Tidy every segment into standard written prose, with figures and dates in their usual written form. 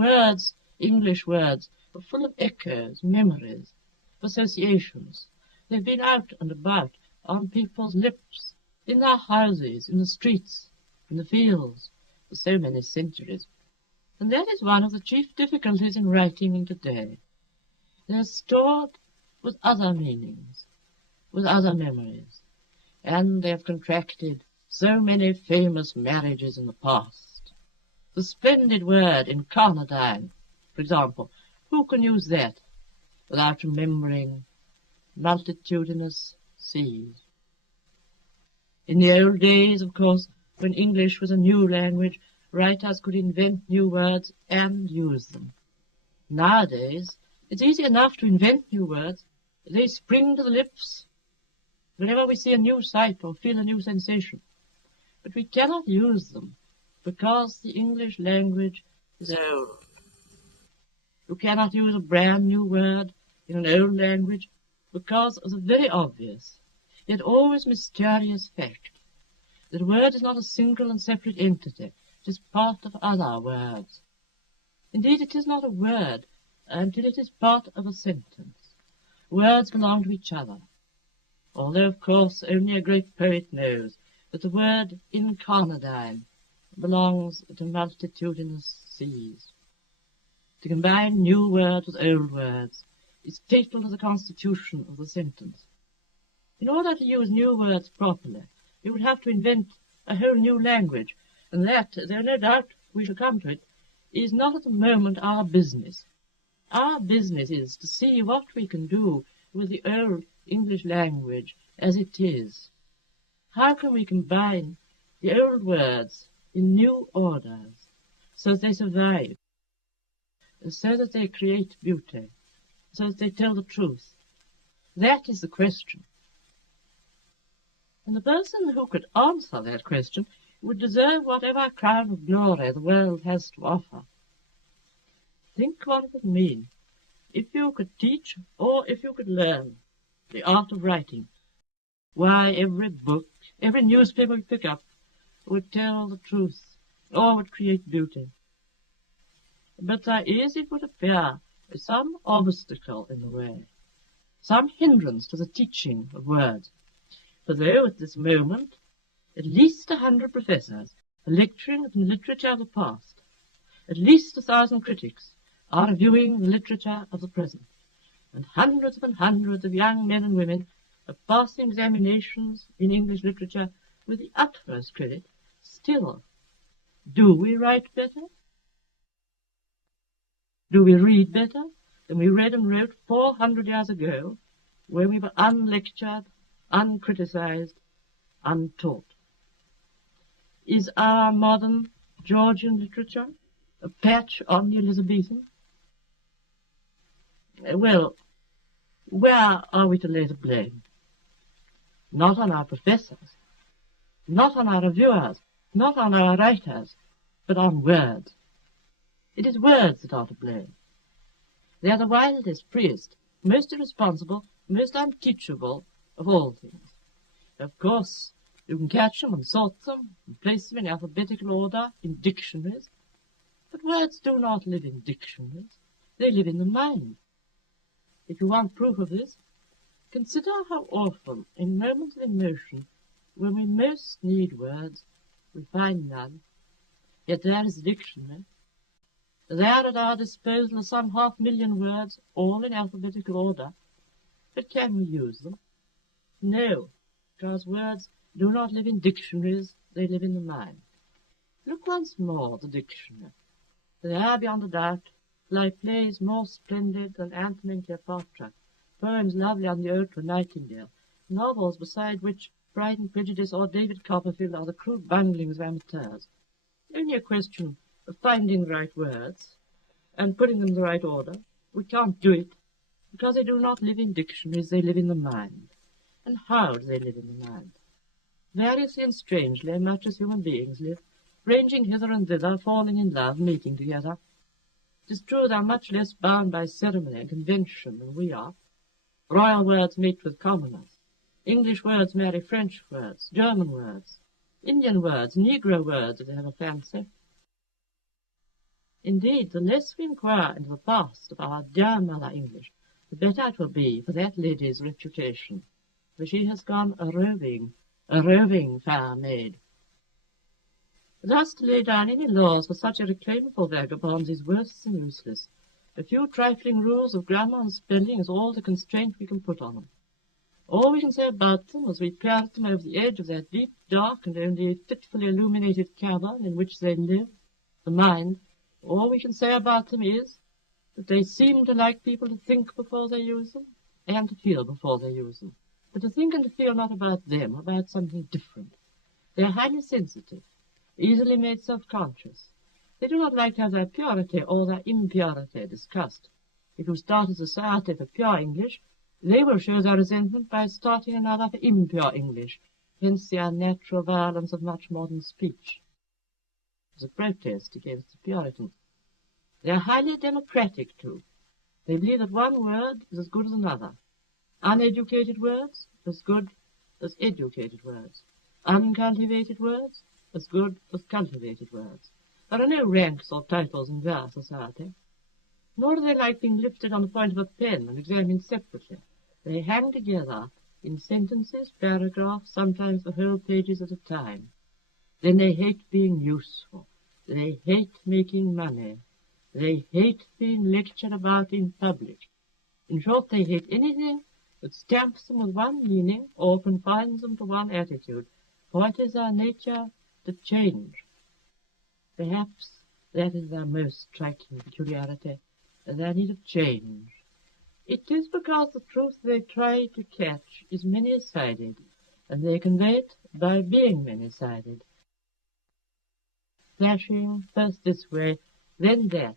words, English words, are full of echoes, memories, associations. They've been out and about on people's lips, in their houses, in the streets, in the fields, for so many centuries. And that is one of the chief difficulties in writing in today. They're stored with other meanings, with other memories, and they have contracted so many famous marriages in the past. The splendid word incarnadine, for example, who can use that without remembering multitudinous seas? In the old days, of course, when English was a new language, writers could invent new words and use them. Nowadays, it's easy enough to invent new words. They spring to the lips whenever we see a new sight or feel a new sensation. But we cannot use them because the English language is old. You cannot use a brand new word in an old language because of the very obvious, yet always mysterious fact that a word is not a single and separate entity. It is part of other words. Indeed, it is not a word until it is part of a sentence. Words belong to each other, although, of course, only a great poet knows that the word incarnadine belongs to multitudinous seas. To combine new words with old words is fatal to the constitution of the sentence. In order to use new words properly, you would have to invent a whole new language, and that, though no doubt we shall come to it, is not at the moment our business. Our business is to see what we can do with the old English language as it is. How can we combine the old words in new orders so that they survive, so that they create beauty, so that they tell the truth? That is the question. And the person who could answer that question would deserve whatever crown of glory the world has to offer. Think what it would mean if you could teach or if you could learn the art of writing. Why, every book, every newspaper we pick up would tell the truth or would create beauty. But there is, it would appear, some obstacle in the way, some hindrance to the teaching of words. For though at this moment at least 100 professors are lecturing on the literature of the past, at least 1,000 critics are reviewing the literature of the present, and hundreds of young men and women are passing examinations in English literature with the utmost credit, still, do we write better? Do we read better than we read and wrote 400 years ago, when we were unlectured, uncriticized, untaught? Is our modern Georgian literature a patch on the Elizabethan? Well, where are we to lay the blame? Not on our professors, not on our reviewers, not on our writers, but on words. It is words that are to blame. They are the wildest, freest, most irresponsible, most unteachable of all things. Of course, you can catch them and sort them and place them in alphabetical order in dictionaries, but words do not live in dictionaries. They live in the mind. If you want proof of this, consider how often, in moments of emotion, when we most need words, we find none. Yet there is a dictionary. There at our disposal are some 500,000 words, all in alphabetical order. But can we use them? No, because words do not live in dictionaries, they live in the mind. Look once more at the dictionary. There, beyond a doubt, lie plays more splendid than Antony and Cleopatra, poems lovely on the ode to a nightingale, novels beside which Pride and Prejudice or David Copperfield are the crude bunglings of amateurs. Only a question of finding the right words and putting them in the right order. We can't do it, because they do not live in dictionaries, they live in the mind. And how do they live in the mind? Variously and strangely, much as human beings live, ranging hither and thither, falling in love, meeting together. It is true they are much less bound by ceremony and convention than we are. Royal words meet with commoners. English words marry French words, German words, Indian words, Negro words, if they have a fancy. Indeed, the less we inquire into the past of our dear Mother English, the better it will be for that lady's reputation, for she has gone a roving fair maid. Thus to lay down any laws for such irreclaimable vagabonds is worse than useless. A few trifling rules of grammar and spelling is all the constraint we can put on them. All we can say about them as we peer at them over the edge of that deep, dark, and only fitfully illuminated cavern in which they live, the mind, all we can say about them is that they seem to like people to think before they use them, and to feel before they use them. But to think and to feel not about them, about something different. They are highly sensitive, easily made self-conscious. They do not like to have their purity or their impurity discussed. If you start a society for pure English, they will show their resentment by starting another for impure English, hence the unnatural violence of much modern speech. As a protest against the Puritans. They are highly democratic, too. They believe that one word is as good as another. Uneducated words, as good as educated words. Uncultivated words, as good as cultivated words. There are no ranks or titles in their society. Nor do they like being lifted on the point of a pen and examined separately. They hang together in sentences, paragraphs, sometimes the whole pages at a time. Then they hate being useful. They hate making money. They hate being lectured about in public. In short, they hate anything that stamps them with one meaning or confines them to one attitude, for it is their nature to change. Perhaps that is their most striking peculiarity, their need of change. It is because the truth they try to catch is many-sided, and they convey it by being many-sided. Flashing first this way, then that.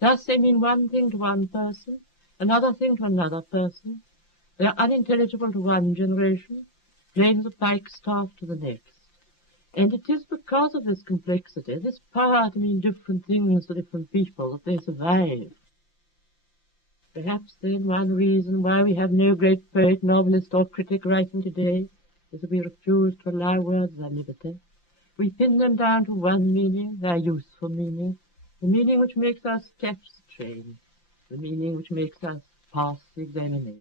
Thus they mean one thing to one person, another thing to another person. They are unintelligible to one generation, plain as a pikestaff to the next. And it is because of this complexity, this power to mean different things to different people, that they survive. Perhaps then one reason why we have no great poet, novelist, or critic writing today is that we refuse to allow words their liberty. We pin them down to one meaning, their useful meaning, the meaning which makes us catch the train, the meaning which makes us pass the examination.